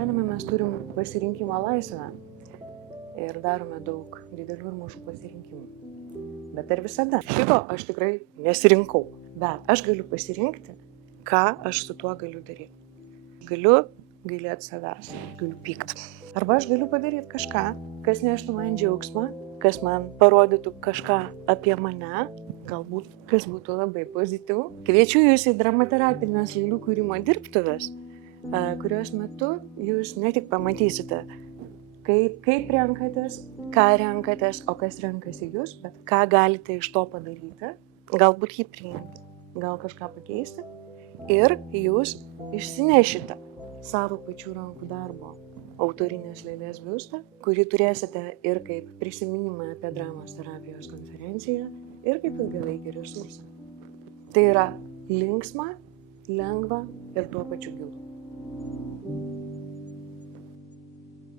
gyvenime mes turim pasirinkimo laisvę ir darome daug didelių ir mažų pasirinkimų. Bet ar visada? Šito aš tikrai nesirinkau. Bet aš galiu pasirinkti, ką aš su tuo galiu daryti. Galiu gailėti savęs, galiu pykti. Arba aš galiu padaryti kažką, kas neštų man džiaugsmą, kas man parodytų kažką apie mane, galbūt kas būtų labai pozityvu. Kviečiu jūs į dramaterapinės lėlių kūrimo dirbtuves, kurios metu jūs ne tik pamatysite, kaip renkatės, ką renkatės, o kas renkasi jūs, bet ką galite iš to padaryti, galbūt jį priimti, gal kažką pakeisti ir jūs išsinešite savo pačių rankų darbo autorinės lėlės biustą, kurį turėsite ir kaip prisiminimą apie dramos terapijos konferenciją, ir kaip ilgalaikį resursą. Tai yra linksma, lengva ir tuo pačiu gilu.